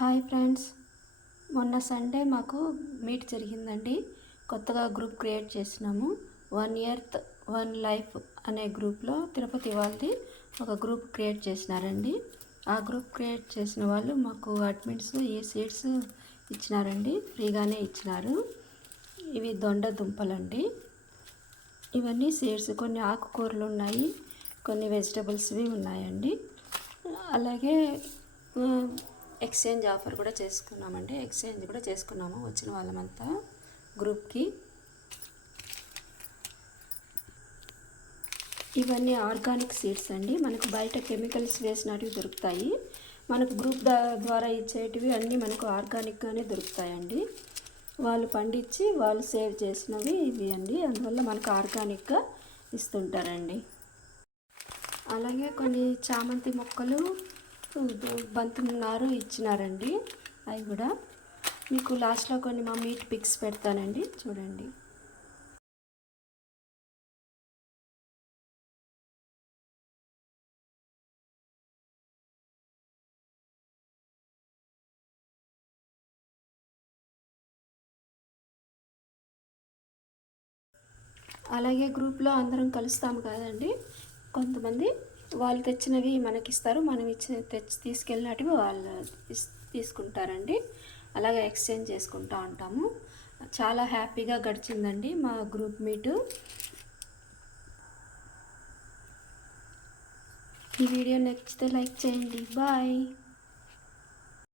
Hi friends, మొన్న Sunday మాకు meet జరిగిందండి. కొత్తగా గ్రూప్ క్రియేట్ చేసినాము. 1 ఎర్త్ 1 లైఫ్ అనే గ్రూప్లో తిరుపతి వాళ్ళది ఒక గ్రూప్ క్రియేట్ చేసినారండి. ఆ గ్రూప్ క్రియేట్ చేసిన వాళ్ళు మాకు అడ్మిన్స్ ఈ సీడ్స్ ఇచ్చినారండి, ఫ్రీగానే ఇచ్చినారు. ఇవి దొండ దుంపలండి. ఇవన్నీ సీడ్స్, కొన్ని ఆకుకూరలు ఉన్నాయి, కొన్ని వెజిటబుల్స్వి ఉన్నాయండి. అలాగే ఎక్స్చేంజ్ ఆఫర్ కూడా చేసుకున్నామండి. ఎక్స్చేంజ్ కూడా చేసుకున్నాము వచ్చిన వాళ్ళమంతా గ్రూప్కి. ఇవన్నీ ఆర్గానిక్ సీడ్స్ అండి. మనకు బయట కెమికల్స్ వేసినవి దొరుకుతాయి. మనకు గ్రూప్ ద్వారా ఇచ్చేటివి అన్నీ మనకు ఆర్గానిక్గానే దొరుకుతాయండి. వాళ్ళు పండించి వాళ్ళు సేవ్ చేసినవి ఇవి అండి. అందువల్ల మనకు ఆర్గానిక్గా ఇస్తుంటారండి. అలాగే కొన్ని చామంతి మొక్కలు, బంతి నారు ఇచ్చినారండి. అవి కూడా మీకు లాస్ట్లో కొన్ని మా మీట్ పిక్స్ పెడతానండి, చూడండి. అలాగే గ్రూప్లో అందరం కలుస్తాము కదండి. కొంతమంది వాళ్ళు తెచ్చినవి మనకిస్తారు, మనం తీసుకెళ్ళినటివి వాళ్ళు తీసుకుంటారండి. అలాగే ఎక్స్చేంజ్ చేసుకుంటూ ఉంటాము. చాలా హ్యాపీగా గడిచిందండి మా గ్రూప్ మీటు. ఈ వీడియో నచ్చితే లైక్ చేయండి. బాయ్.